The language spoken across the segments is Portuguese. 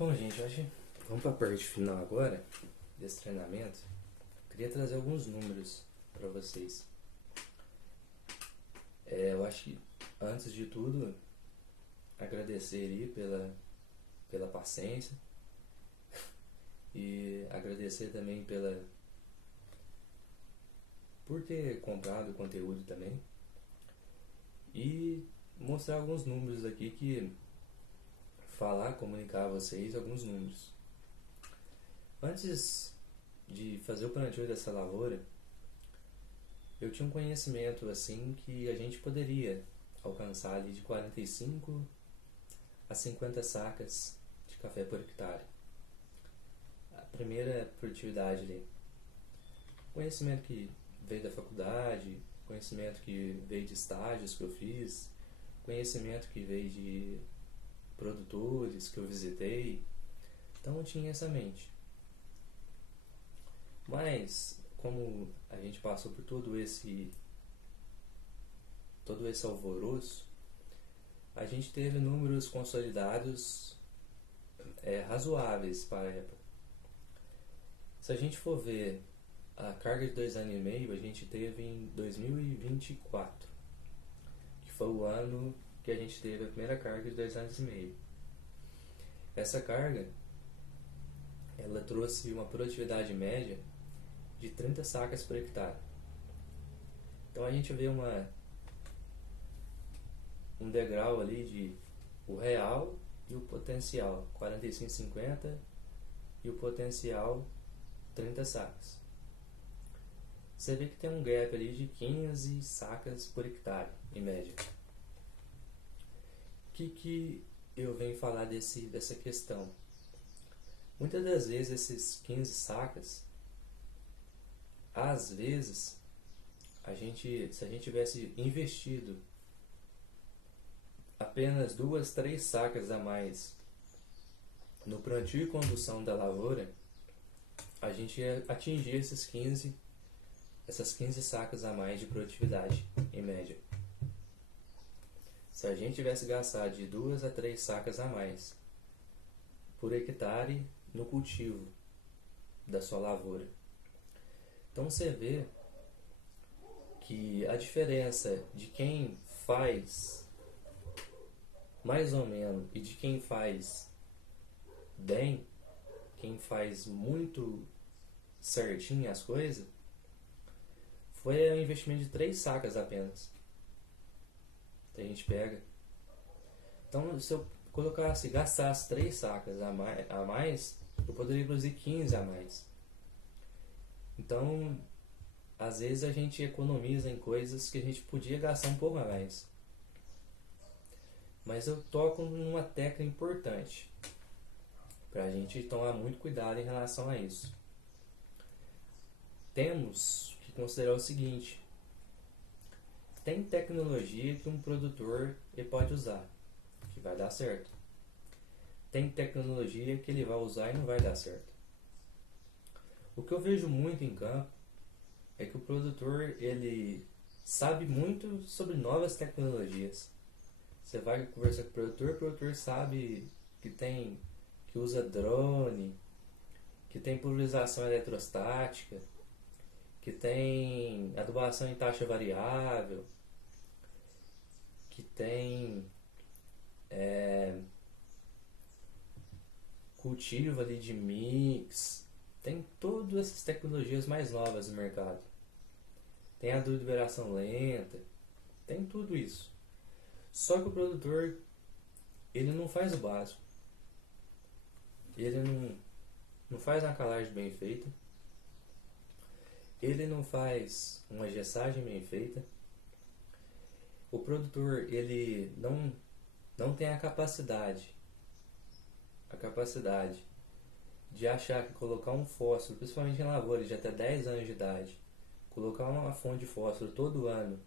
Bom, gente, hoje vamos para a parte final agora desse treinamento. Queria trazer alguns números para vocês. Eu acho que, antes de tudo, agradecer aí pela paciência e agradecer também por ter comprado o conteúdo também e mostrar alguns números aqui comunicar a vocês alguns números. Antes de fazer o plantio dessa lavoura, eu tinha um conhecimento assim que a gente poderia alcançar ali de 45 a 50 sacas de café por hectare. A primeira produtividade ali. Conhecimento que veio da faculdade, conhecimento que veio de estágios que eu fiz, conhecimento que veio de produtores que eu visitei. Então eu tinha essa mente. Mas como a gente passou por todo esse alvoroço, a gente teve números consolidados razoáveis para a época. Se a gente for ver a carga de 2 anos e meio, a gente teve em 2024, que foi o ano que a gente teve a primeira carga de 2 anos e meio. Essa carga, ela trouxe uma produtividade média de 30 sacas por hectare. Então a gente vê um degrau ali de o real e o potencial, 45,50 e o potencial 30 sacas. Você vê que tem um gap ali de 15 sacas por hectare, em média. O que eu venho falar dessa questão? Muitas das vezes esses 15 sacas, às vezes, se a gente tivesse investido apenas 2, 3 sacas a mais no plantio e condução da lavoura, a gente ia atingir essas 15 sacas a mais de produtividade, em média. Se a gente tivesse gastado de 2 a 3 sacas a mais por hectare no cultivo da sua lavoura. Então você vê que a diferença de quem faz mais ou menos e de quem faz bem, quem faz muito certinho as coisas, foi um investimento de 3 sacas apenas. A gente pega. Então, se eu gastasse 3 sacas a mais, eu poderia produzir 15 a mais. Então, às vezes a gente economiza em coisas que a gente podia gastar um pouco a mais. Mas eu toco numa tecla importante para a gente tomar muito cuidado em relação a isso. Temos que considerar o seguinte: tem tecnologia que um produtor ele pode usar, que vai dar certo. Tem tecnologia que ele vai usar e não vai dar certo. O que eu vejo muito em campo é que o produtor ele sabe muito sobre novas tecnologias. Você vai conversar com o produtor sabe que usa drone, que tem pulverização eletrostática, que tem adubação em taxa variável, que tem cultivo ali de mix, tem todas essas tecnologias mais novas no mercado. Tem a liberação lenta, tem tudo isso. Só que o produtor ele não faz o básico. Ele não faz uma calagem bem feita. Ele não faz uma gessagem bem feita. O produtor ele não tem a capacidade de achar que colocar um fósforo, principalmente em lavoura de até 10 anos de idade, colocar uma fonte de fósforo todo ano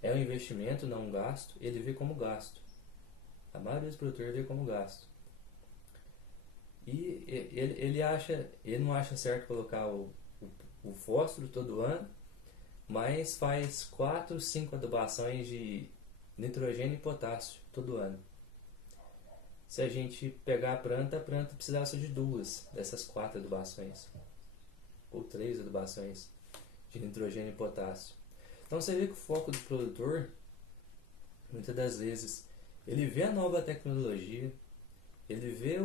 é um investimento, não um gasto. Ele vê como gasto. A maioria dos produtores vê como gasto. E ele não acha certo colocar o fósforo todo ano, mas faz 4, 5 adubações de nitrogênio e potássio todo ano. se a gente pegar a planta precisasse de 2 dessas 4 adubações, ou 3 adubações de nitrogênio e potássio. Então você vê que o foco do produtor, muitas das vezes, ele vê a nova tecnologia, ele vê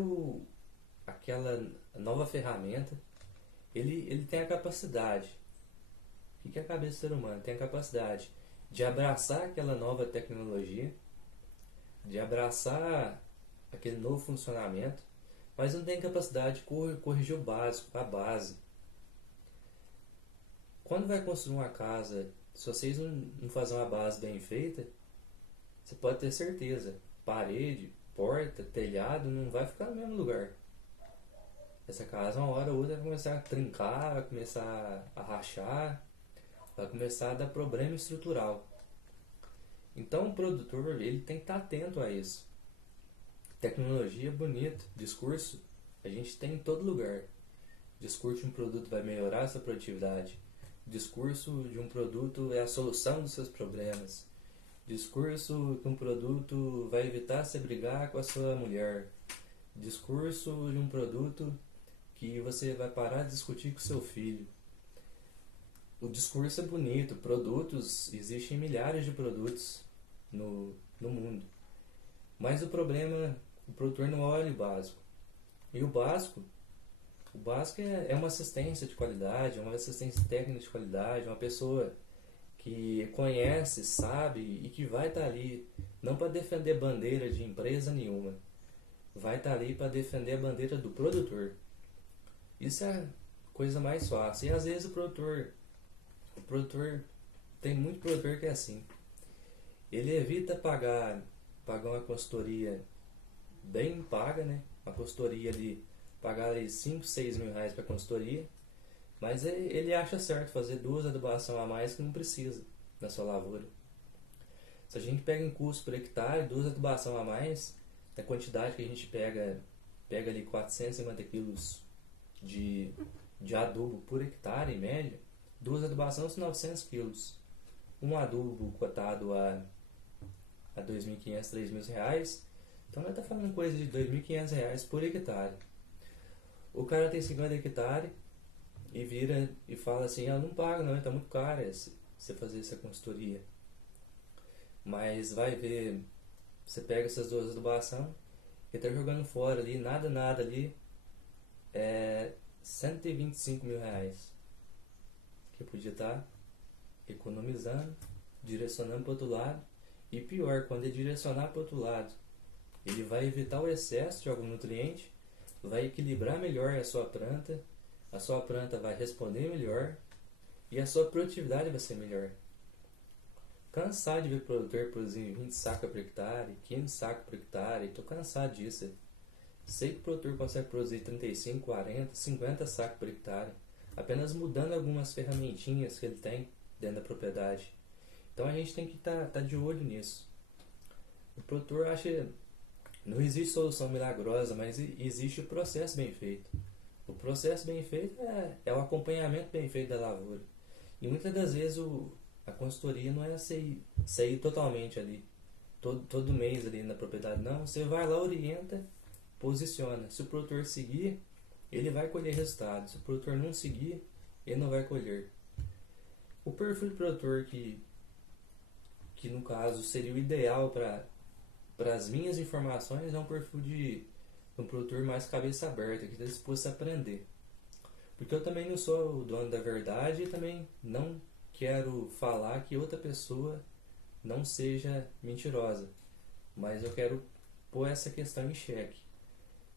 aquela nova ferramenta, ele tem a capacidade. O que é a cabeça do ser humano? Tem a capacidade de abraçar aquela nova tecnologia, de abraçar aquele novo funcionamento, mas não tem capacidade de corrigir o básico, a base. Quando vai construir uma casa, se vocês não fazem uma base bem feita, você pode ter certeza, parede, porta, telhado não vai ficar no mesmo lugar. Essa casa, uma hora ou outra, vai começar a trincar, vai começar a rachar, vai começar a dar problema estrutural. Então o produtor, ele tem que estar atento a isso. Tecnologia é bonito, discurso a gente tem em todo lugar. Discurso de um produto vai melhorar a sua produtividade. Discurso de um produto é a solução dos seus problemas. Discurso que um produto vai evitar você brigar com a sua mulher. Discurso de um produto que você vai parar de discutir com seu filho. O discurso é bonito, produtos, existem milhares de produtos no mundo. Mas o problema, o produtor não olha o básico. E o básico é uma assistência de qualidade, uma assistência técnica de qualidade, uma pessoa que conhece, sabe e que vai estar ali, não para defender bandeira de empresa nenhuma, vai estar ali para defender a bandeira do produtor. Isso é a coisa mais fácil. E às vezes o produtor, tem muito produtor que é assim. Ele evita pagar uma consultoria bem paga, né? Uma consultoria ali, pagar ali 5, 6 mil reais para consultoria, mas ele acha certo fazer 2 adubações a mais que não precisa na sua lavoura. Se a gente pega em custo por hectare, 2 adubações a mais, a quantidade que a gente pega ali 450 quilos de adubo por hectare em média, 2 adubações são 900 quilos. Um adubo cotado a R$ 2.500, R$ 3.000, então nós estamos falando coisa de R$ 2.500 por hectare. O cara tem 50 hectares e vira e fala assim, não paga não, está muito caro você fazer essa consultoria. Mas vai ver, você pega essas 2 adubações e está jogando fora ali, nada ali, R$ 125 mil, que podia estar economizando, direcionando para o outro lado. E pior, quando ele direcionar para o outro lado, ele vai evitar o excesso de algum nutriente, vai equilibrar melhor a sua planta vai responder melhor e a sua produtividade vai ser melhor. Cansado de ver o produtor produzindo 20 sacas por hectare, 15 sacos por hectare, estou cansado disso. Sei que o produtor consegue produzir 35, 40, 50 sacos por hectare, apenas mudando algumas ferramentinhas que ele tem dentro da propriedade. Então a gente tem que estar de olho nisso. O produtor acha que não existe solução milagrosa, mas existe o processo bem feito. O processo bem feito é o acompanhamento bem feito da lavoura. E muitas das vezes a consultoria não é sair totalmente ali, todo mês ali na propriedade. Não, você vai lá, orienta, posiciona. Se o produtor seguir, ele vai colher resultados. Se o produtor não seguir, ele não vai colher. O perfil do produtor que no caso seria o ideal para as minhas informações é um perfil de um produtor mais cabeça aberta, que está disposto a aprender. Porque eu também não sou o dono da verdade e também não quero falar que outra pessoa não seja mentirosa. Mas eu quero pôr essa questão em xeque.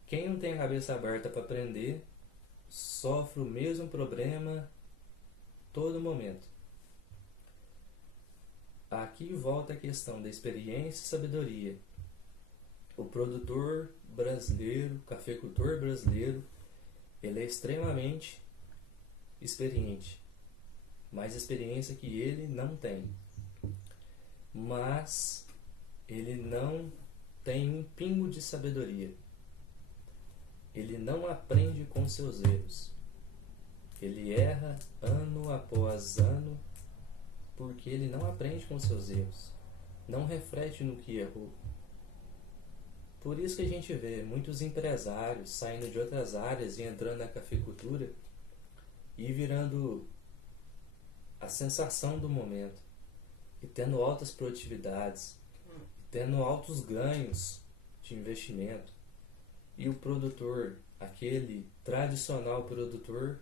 Quem não tem a cabeça aberta para aprender sofre o mesmo problema todo momento. Aqui volta a questão da experiência e sabedoria. O produtor brasileiro, o cafeicultor brasileiro, ele é extremamente experiente. Mais experiência que ele não tem. Mas ele não tem um pingo de sabedoria. Ele não aprende com seus erros. Ele erra ano após ano porque ele não aprende com seus erros. Não reflete no que errou. Por isso que a gente vê muitos empresários saindo de outras áreas e entrando na cafeicultura e virando a sensação do momento, e tendo altas produtividades, tendo altos ganhos de investimento, e o produtor, aquele tradicional produtor,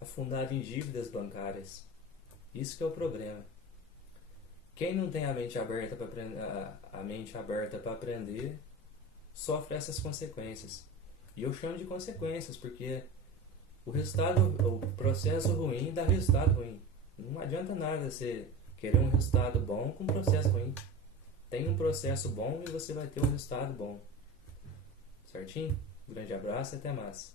afundado em dívidas bancárias. Isso que é o problema. Quem não tem a mente aberta para aprender sofre essas consequências. E eu chamo de consequências porque o processo ruim dá resultado ruim. Não adianta nada você querer um resultado bom com um processo ruim. Tem um processo bom e você vai ter um resultado bom. Certinho? Um grande abraço e até mais.